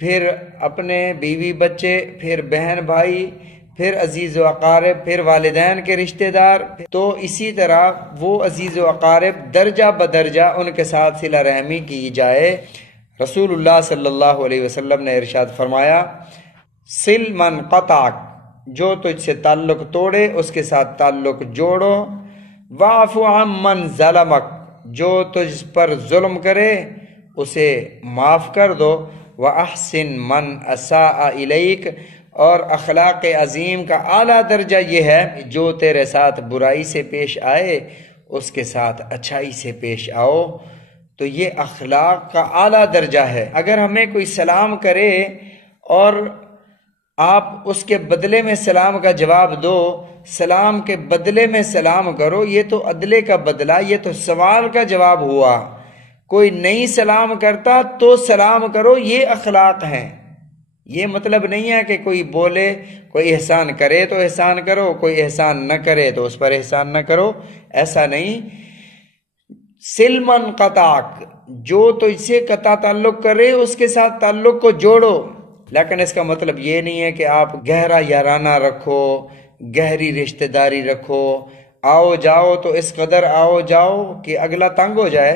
پھر اپنے بیوی بچے، پھر بہن بھائی، پھر عزیز و اقارب، پھر والدین کے رشتہ دار، تو اسی طرح وہ عزیز و اقارب درجہ بدرجہ ان کے ساتھ صلہ رحمی کی جائے۔ رسول اللہ صلی اللہ علیہ وسلم نے ارشاد فرمایا، صل من قطعک، جو تجھ سے تعلق توڑے اس کے ساتھ تعلق جوڑو، واعف عن من ظلمک، جو تجھ پر ظلم کرے اسے معاف کر دو، وَأَحْسِن مَنْ أَسَاءَ إِلَيْكَ، اور اخلاق عظیم کا اعلیٰ درجہ یہ ہے جو تیرے ساتھ برائی سے پیش آئے اس کے ساتھ اچھائی سے پیش آؤ۔ تو یہ اخلاق کا اعلیٰ درجہ ہے۔ اگر ہمیں کوئی سلام کرے اور آپ اس کے بدلے میں سلام کا جواب دو، سلام کے بدلے میں سلام کرو، یہ تو عدلے کا بدلہ، یہ تو سوال کا جواب ہوا۔ کوئی نہیں سلام کرتا تو سلام کرو، یہ اخلاق ہیں۔ یہ مطلب نہیں ہے کہ کوئی بولے، کوئی احسان کرے تو احسان کرو، کوئی احسان نہ کرے تو اس پر احسان نہ کرو، ایسا نہیں۔ صل من قطعک، جو تجھ سے قطع تعلق کرے اس کے ساتھ تعلق کو جوڑو، لیکن اس کا مطلب یہ نہیں ہے کہ آپ گہرا یارانہ رکھو، گہری رشتہ داری رکھو، آؤ جاؤ تو اس قدر آؤ جاؤ کہ اگلا تنگ ہو جائے،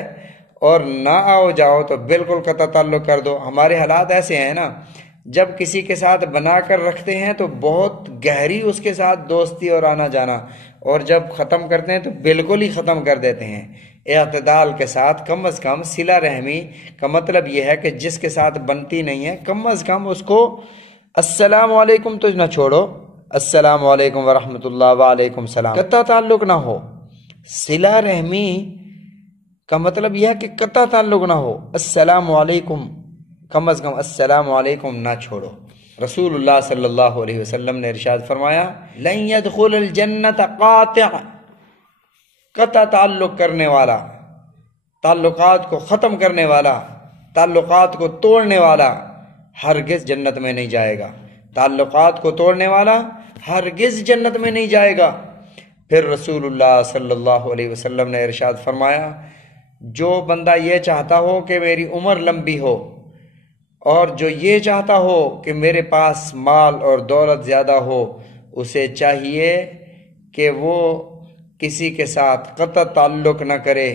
اور نہ آؤ جاؤ تو بالکل قطع تعلق کر دو۔ ہمارے حالات ایسے ہیں نا، جب کسی کے ساتھ بنا کر رکھتے ہیں تو بہت گہری اس کے ساتھ دوستی اور آنا جانا، اور جب ختم کرتے ہیں تو بالکل ہی ختم کر دیتے ہیں۔ اعتدال کے ساتھ کم از کم صلہ رحمی کا مطلب یہ ہے کہ جس کے ساتھ بنتی نہیں ہے کم از کم اس کو السلام علیکم تو نہ چھوڑو، السلام علیکم ورحمۃ اللہ، وعلیکم السلام، قطع تعلق نہ ہو۔ صلہ رحمی کا مطلب یہ ہے کہ قطع تعلق نہ ہو، السلام علیکم، کم از کم السلام علیکم نہ چھوڑو۔ رسول اللہ صلی اللہ علیہ وسلم نے ارشاد فرمایا، لن يدخل الجنت قاطع، قطع تعلق کرنے والا، تعلقات کو ختم کرنے والا، تعلقات کو توڑنے والا ہرگز جنت میں نہیں جائے گا۔ تعلقات کو توڑنے والا ہرگز جنت میں نہیں جائے گا۔ پھر رسول اللہ صلی اللہ علیہ وسلم نے ارشاد فرمایا، جو بندہ یہ چاہتا ہو کہ میری عمر لمبی ہو، اور جو یہ چاہتا ہو کہ میرے پاس مال اور دولت زیادہ ہو، اسے چاہیے کہ وہ کسی کے ساتھ قطع تعلق نہ کرے،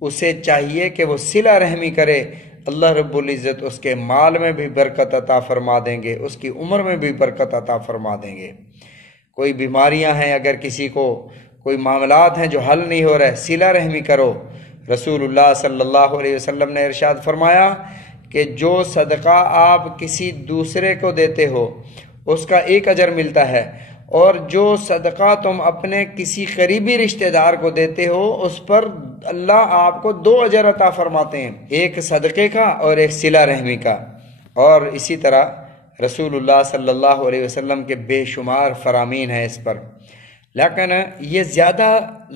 اسے چاہیے کہ وہ صلہ رحمی کرے۔ اللہ رب العزت اس کے مال میں بھی برکت عطا فرما دیں گے، اس کی عمر میں بھی برکت عطا فرما دیں گے۔ کوئی بیماریاں ہیں، اگر کسی کو کوئی معاملات ہیں جو حل نہیں ہو رہے، صلہ رحمی کرو۔ رسول اللہ صلی اللہ علیہ وسلم نے ارشاد فرمایا کہ جو صدقہ آپ کسی دوسرے کو دیتے ہو اس کا 1 اجر ملتا ہے، اور جو صدقہ تم اپنے کسی قریبی رشتہ دار کو دیتے ہو اس پر اللہ آپ کو 2 اجر عطا فرماتے ہیں، ایک صدقے کا اور ایک صلہ رحمی کا۔ اور اسی طرح رسول اللہ صلی اللہ علیہ وسلم کے بے شمار فرامین ہیں اس پر، لیکن یہ زیادہ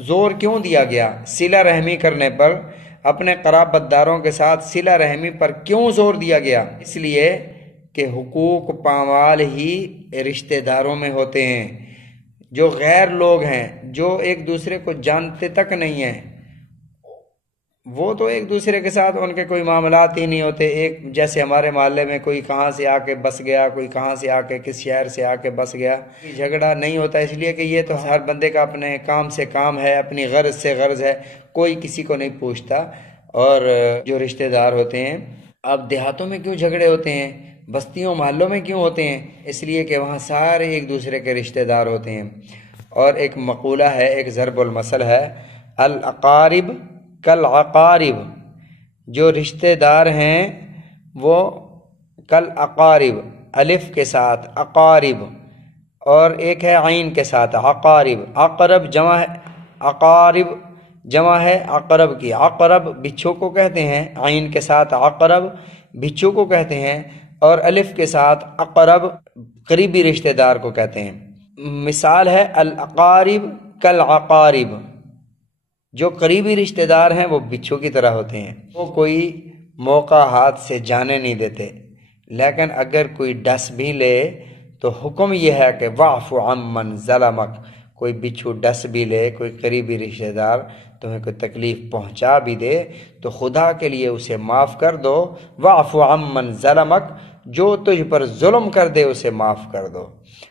زور کیوں دیا گیا صلہ رحمی کرنے پر؟ اپنے قرابت داروں کے ساتھ صلہ رحمی پر کیوں زور دیا گیا؟ اس لیے کہ حقوق پامال ہی رشتہ داروں میں ہوتے ہیں۔ جو غیر لوگ ہیں، جو ایک دوسرے کو جانتے تک نہیں ہیں، وہ تو ایک دوسرے کے ساتھ ان کے کوئی معاملات ہی نہیں ہوتے۔ ایک جیسے ہمارے محلے میں کوئی کہاں سے آ کے بس گیا، کوئی کہاں سے آ کے کس شہر سے آ کے بس گیا، جھگڑا نہیں ہوتا، اس لیے کہ یہ تو ہر بندے کا اپنے کام سے کام ہے، اپنی غرض سے غرض ہے، کوئی کسی کو نہیں پوچھتا۔ اور جو رشتہ دار ہوتے ہیں، اب دیہاتوں میں کیوں جھگڑے ہوتے ہیں، بستیوں محلوں میں کیوں ہوتے ہیں؟ اس لیے کہ وہاں سارے ایک دوسرے کے رشتہ دار ہوتے ہیں۔ اور ایک مقولہ ہے، ایک ضرب المثل ہے، الاقارب کالعقارب، جو رشتہ دار ہیں وہ کالاقارب، الف کے ساتھ اقارب، اور ایک ہے عین کے ساتھ عقارب۔ عقرب جمع ہے، عقارب جمع ہے عقرب کی۔ عقرب بچھو کو کہتے ہیں، عین کے ساتھ عقرب بچھو کو کہتے ہیں، اور الف کے ساتھ اقرب قریبی رشتہ دار کو کہتے ہیں۔ مثال ہے الاقارب کالعقارب، جو قریبی رشتہ دار ہیں وہ بچھو کی طرح ہوتے ہیں، وہ کوئی موقع ہاتھ سے جانے نہیں دیتے، لیکن اگر کوئی ڈس بھی لے تو حکم یہ ہے کہ واعف عمن ظلمک، کوئی بچھو ڈس بھی لے، کوئی قریبی رشتہ دار تمہیں کوئی تکلیف پہنچا بھی دے تو خدا کے لیے اسے معاف کر دو، واعف عمن ظلمک، جو تجھ پر ظلم کر دے اسے معاف کر دو۔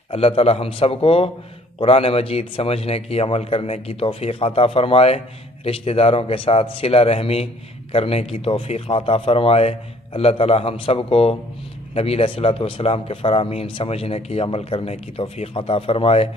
اللہ تعالی ہم سب کو قرآن مجید سمجھنے کی، عمل کرنے کی توفیق عطا فرمائے، رشتہ داروں کے ساتھ صلہ رحمی کرنے کی توفیق عطا فرمائے۔ اللہ تعالی ہم سب کو نبی علیہ الصلوۃ والسلام کے فرامین سمجھنے کی، عمل کرنے کی توفیق عطا فرمائے۔